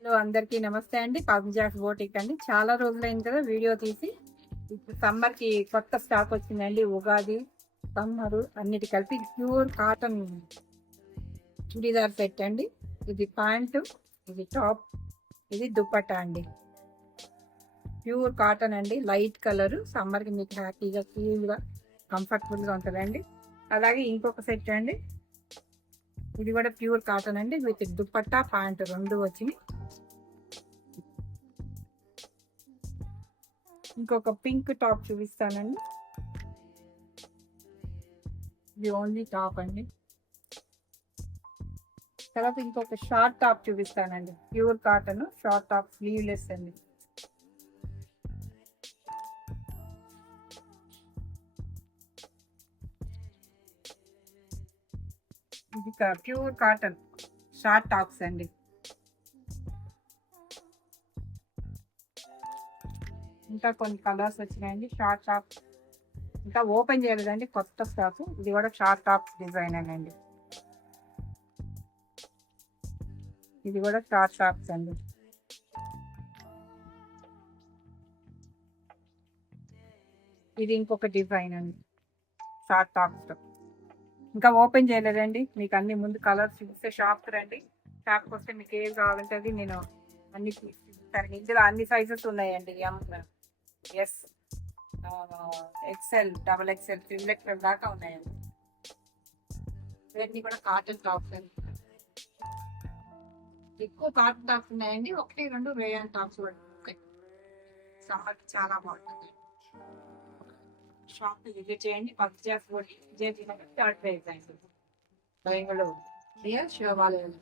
Hello అందరికీ నమస్తే అండి. పద్మజాస్ బోటిక్ అండి. చాలా రోజులైంది కదా వీడియో తీసి. ఇప్పుడు సమ్మర్కి కొత్త స్టాక్ వచ్చిందండి. ఉగాది సమ్మరు అన్నిటి కలిపి ప్యూర్ కాటన్ చుడీదార్ సెట్ అండి. ఇది ప్యాంటు, ఇది టాప్, ఇది దుపట్టా అండి. ప్యూర్ కాటన్ అండి, లైట్ కలర్. సమ్మర్కి మీకు హ్యాపీగా కూల్గా కంఫర్టబుల్గా ఉంటుందండి. అలాగే ఇంకొక సెట్ అండి, ఇది కూడా ప్యూర్ కాటన్ అండి విత్ దుపట్టా ప్యాంటు రెండు వచ్చినాయి. ఇంకొక పింక్ టాప్ చూపిస్తానండి. ఇది ఓన్లీ టాప్ అండి. తర్వాత ఇంకొక షార్ట్ టాప్ చూపిస్తానండి, pure cotton short top sleeveless అండి. ఇది ప్యూర్ కాటన్ షార్ట్ టాప్స్ అండి. ఇంకా కొన్ని కలర్స్ వచ్చినాయండి. షార్ట్ టాప్ ఇంకా ఓపెన్ చేయలేదండి, కొత్త స్టాక్. ఇది కూడా షార్ట్ టాప్ డిజైన్ అండి. ఇది కూడా షార్ట్ టాప్స్ అండి. ఇది ఇంకొక డిజైన్ అండి, షార్ట్ టాప్స్. ఇంకా ఓపెన్ చేయలేదండి. మీకు అన్ని ముందు కలర్స్ చూపిస్తే షాప్కి రండి. షాప్కి వస్తే మీకు ఏది కావాలంటే అది నేను అన్ని చూపిస్తాను. ఇందులో అన్ని సైజెస్ ఉన్నాయండి. S, XL, double XL, triple XL దాకా ఉన్నాయండి. ఇవన్నీ కూడా కాటన్ టాప్స్ అండి. ఎక్కువ కాటన్ టాప్స్ ఉన్నాయండి. ఒకటి రెండు రేయన్ టాప్స్ కూడా ఉంటాయి. సమ్మర్కి చాలా బాగుంటుంది. షాప్ విజిట్ చేయండి. పర్చేస్ కూడా థర్డ్ ప్రైజ్ అండి. బెంగళూరు నియర్ శివబాలయం.